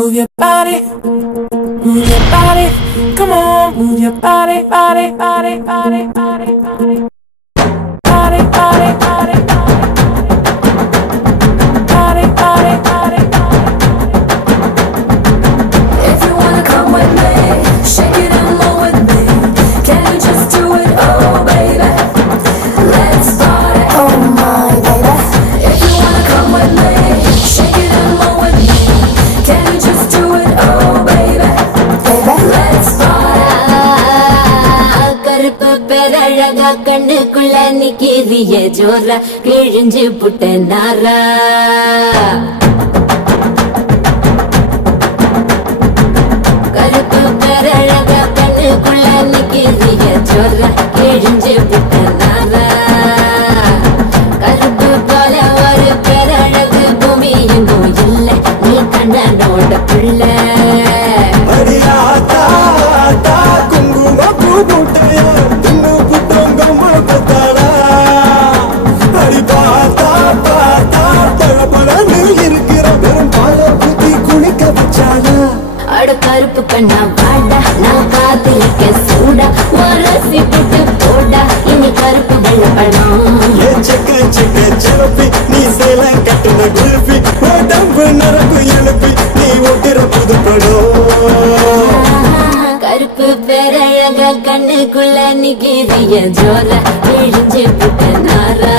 move your body, move your body. Come on, move your body, body, body, body, body, body, body, body, body, body, body, body. If you wanna come with me, shake it and roll with me. Can you just do it, oh baby? Let's party, oh my baby. If you wanna come with me, shake it and roll with me. Can you just do it, oh baby? Let's party. கருப்பு பேரழகா கண்ணுக்குள்ள நிக்கிறிய ஜோரா கிழிஞ்சு புட்ட நாரா கருப்பு பேரழகா கண்ணுக்குள்ள நிக்கிறிய ஜோரா கிழிஞ்சு புட்ட நாரா கருப்பு போல ஒரு பேரழகு பூமி எங்கும் இல்ல நீ கண்ணனோட பிள்ளை கருப்பு கண்ணா வாடா நான் காத்திருக்க சூடா வரசி புட்டு போடா இனி கருப்பு வெள்ளப்படம் நீ சேல கட்டுன குருப்பி உடம்பு நரம்பு எழுப்பி நீ ஓட்டுற புதுப்படும் கருப்பு பேரழக கண்ணுக்குள்ள நிக்கிறிய ஜோர கிழிஞ்சு புட்ட நாரா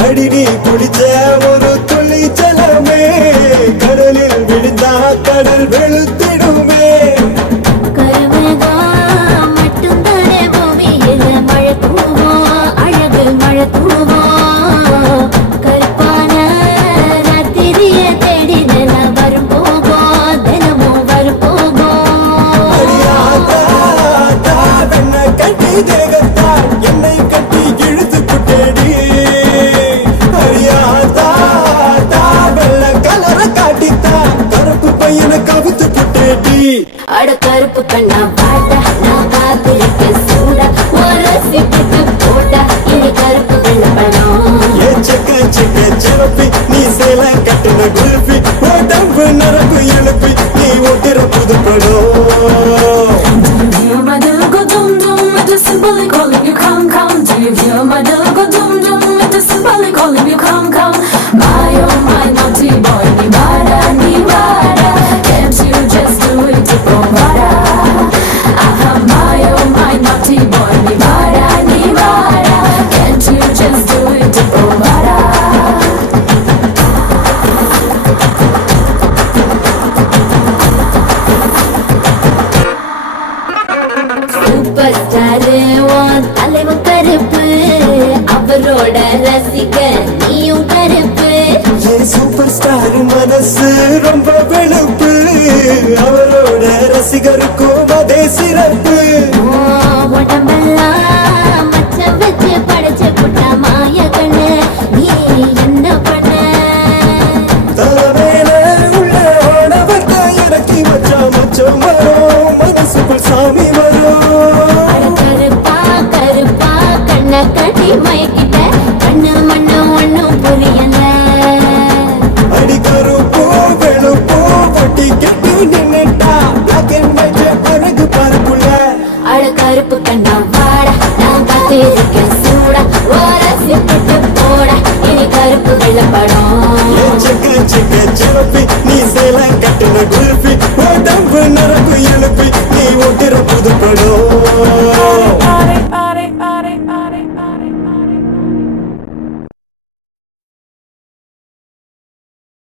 அடிடி குளிச்ச ஒரு துளி ஜலமே கடலில் விழுந்தா கடல் வெளுத்திடுமே கருமேகம் மட்டும் தானே பூமியில மழை தூவோம் அழகு மழை தூவோம் கருப்பான ராத்திரிய தேடி தினம் வரும் போவோம் தினமும் வரும் போவோம் வெண்ண கட்டி தேகத்தா என்னை கட்டி இழுத்து புட்டேடி அட கருப்பு கண்ணா வாடா நான் காத்திருக்க சூடா வரசி புட்டு போடா இனி கருப்பு வெள்ளப்படம் செலப்பி நீ சேல கட்டுன குருப்பி உடம்பு நரம்பு எழுப்பி நீ ஓட்டுற புதுப்படும் அவரோட ரசிக நீயும் கருப்பு சூப்பர் ஸ்டார் மனசு ரொம்ப வெளுப்பு அவரோட ரசிகருக்கும் அதே சிறப்பு உடம்பெல்லாம் மச்சம் வச்சு படைச்ச புட்ட மாய கண்ணு நீ என்ன பண்ண தலைமையில உள்ள ஓடவர்க்க இறக்கி வச்சா மச்சம் வரும் மனசுக்குள் சாமி வரும் கருப்பா கருப்பா கண்ண கட்டி மயக்கிட்ட கண்ணு மண்ணு ஒண்ணும் புரியல அடி கருப்போ வெளுப்போ பொட்டி கெட்டி நின்னுட்டா அழகு பருப்புல அட கருப்பு கண்ணா வாடா நான் காத்திருக்க சூடா வரசி புட்டு போடா இனி கருப்பு வெள்ளப்படம்